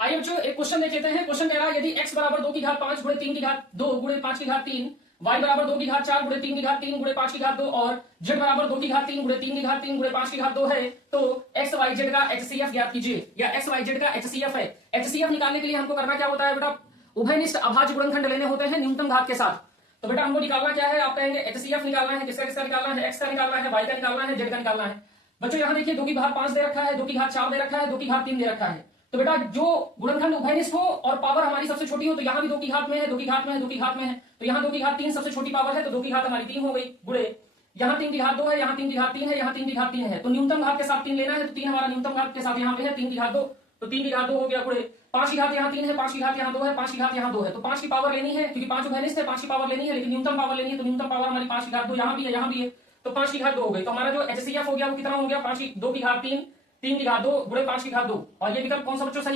आइए बच्चों एक क्वेश्चन देख लेते हैं। क्वेश्चन कह रहा है यदि x बराबर 2 की घात 5 गुणे 3 की घात 2 गुणे 5 की घात 3, y बराबर 2 की घात 4 गुणे 3 की घात 3 गुणे 5 की घात 2 और z बराबर 2 की घात 3 गुणे 3 की घात 3 गुणे 5 की घात 2 है, तो x y z का HCF ज्ञात कीजिए। या x y z का HCF है। HCF निकालने के लिए हमको करना क्या होता है बेटा, उभयनिष्ठ अभाज्य गुणनखंड लेने होते हैं न्यूनतम घात के साथ। तो बेटा हमको निकालना क्या है, आप कहेंगे HCF निकालना है। किसका किसका निकालना है, x का निकालना है, y का निकालना है, z का निकालना है। बच्चों यहाँ देखिए 2 की घात 5 दे रखा है, 2 की घात 4 दे रखा है, 2 की घात 3 दे रखा है। तो बेटा जो गुणनखंड उभयनिष्ठ हो और पावर हमारी सबसे छोटी हो, तो यहाँ भी 2 की घात में है, 2 की घात में है, 2 की घात में है, तो यहाँ 2 की घात 3 सबसे छोटी पावर है, तो 2 की घात हमारी 3 हो गई गुणे यहाँ 3 की घात 2 है, यहाँ 3 की घात 3 है, यहाँ 3 की घात 3 है। तो न्यूनतम घात के साथ 3 लेना है, तो 3 हमारा न्यूनतम घात के साथ यहाँ पे है, 3 की घात 2, तो 3 की घात 2 हो गया गुणे 5 की घात यहाँ 3 है, 5 की घात यहाँ 2 है, 5 की घात यहाँ 2 है। तो 5 की पावर लेनी है क्योंकि 5 उभयनिष्ठ है, 5 की पावर लेनी है, लेकिन न्यूनतम पावर लेनी है, तो न्यूनतम पावर हमारी 5 की घात 2 यहाँ भी है, यहाँ भी है, तो 5 की घात 2 हो गई। तो हमारा जो HCF हो गया वो कितना हो गया, 2 की घात 3, 3 की घात 2 गुणे 5 की घात 2। और ये विकल्प कौन सा बच्चों सही